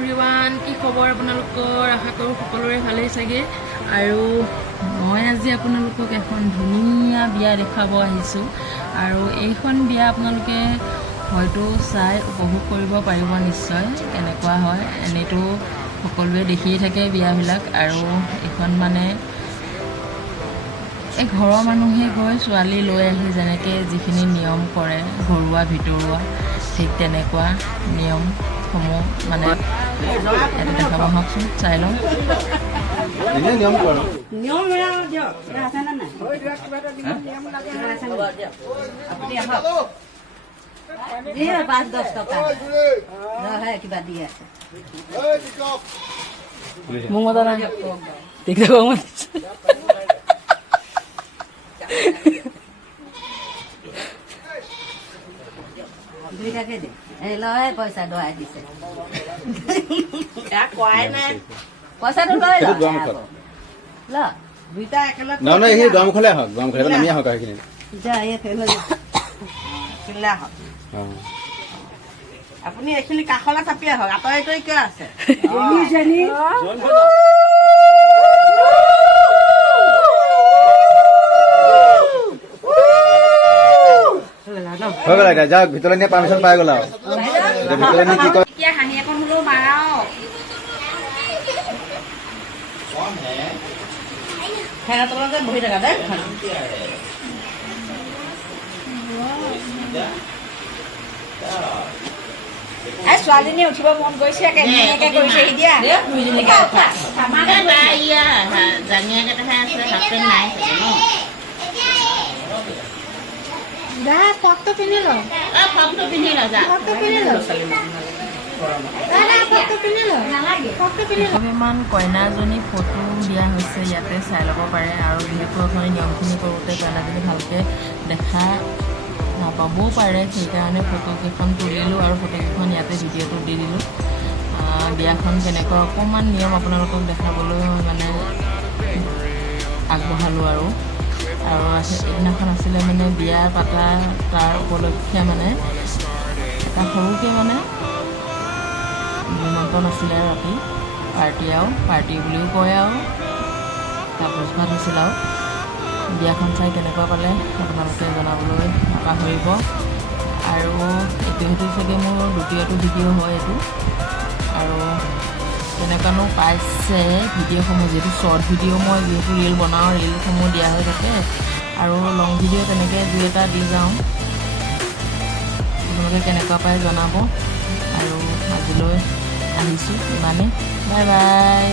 Everyone, কি খবৰ আপোনালোকৰ? আশা কৰোঁ সকলোৰে ভালেই চাগে। আৰু মই আজি আপোনালোকক এখন ধুনীয়া বিয়া দেখাব আহিছোঁ। আৰু এইখন বিয়া আপোনালোকে হয়তো চাই উপভোগ কৰিব পাৰিব নিশ্চয়। কেনেকুৱা হয়, এনেইতো সকলোৱে দেখিয়ে থাকে বিয়াবিলাক। আৰু এইখন মানে এই ঘৰৰ মানুহে গৈ ছোৱালী লৈ আহি যেনেকৈ যিখিনি নিয়ম কৰে ঘৰুৱা ভিতৰুৱা, ঠিক তেনেকুৱা নিয়মসমূহ মানে ইয়াতে দেখাব। আহকচোন চাই লওঁ। মোক মতা নাই পইচা দৰাই দিছে পইচাটো লৈ ল দুইটা একেলগে দুৱাৰমুখলে আহক, দুৱাৰমুখলে নামি আহক আৰু সেইখিনি আপুনি এইখিনি কাষলৈ চাপি আহক। আঁতৰাই কৰি কিয় আছে? হৈ গ'ল এতিয়া, যাওক ভিতৰলৈ নিয়ে পাৰ্মিশ্যন পাই গ'ল আৰু ভিতৰলৈ নি কি কয় এতিয়া হাঁহি এখন হলেও মাৰাও ফেনৰ তলতে বহি থাকা দেই। ছোৱালীজনী উঠিব মন কৰিছে, কেনেকে কৰিছে দিয়া দুইজনীকে কেইটামান কইনাজনী ফটো দিয়া হৈছে, ইয়াতে চাই ল'ব পাৰে। আৰু যিহেতু আপুনি নিয়মখিনি কৰোঁতে কইনাজনী ভালকৈ দেখা নাপাবও পাৰে, সেইকাৰণে ফটোকেইখন তুলিলোঁ আৰু ফটোকেইখন ইয়াতে ভিডিঅ'টো দি দিলোঁ। বিয়াখন কেনেকুৱা অকণমান নিয়ম আপোনালোকক দেখাবলৈ মানে আগবঢ়ালোঁ। আৰু এইদিনাখন আছিলে মানে বিয়া পাতা, তাৰ উপলক্ষে মানে এটা সৰুকৈ মানে নিমন্ত্ৰণ আছিলে ৰাতি পাৰ্টি বুলিও কয়। আৰু ভোজ ভাত হৈছিল। আৰু বিয়াখন চাই কেনেকুৱা পালে আপোনালোকে জনাবলৈ নাপাহৰিব। আৰু এইটো চাগে মোৰ দ্বিতীয়টো ভিডিঅ' হয় এইটো। আৰু তেনেকুৱানো পাইছে ভিডিঅ'সমূহ, যিহেতু শ্বৰ্ট ভিডিঅ' মই যিহেতু ৰীল বনাওঁ, ৰীলসমূহ দিয়া হৈ থাকে। আৰু লং ভিডিঅ' তেনেকৈ দুই এটা দি যাওঁ। আপোনালোকে কেনেকুৱা পায় জনাব। আৰু আজিলৈ আহিছোঁ ইমানেই। Bye bye.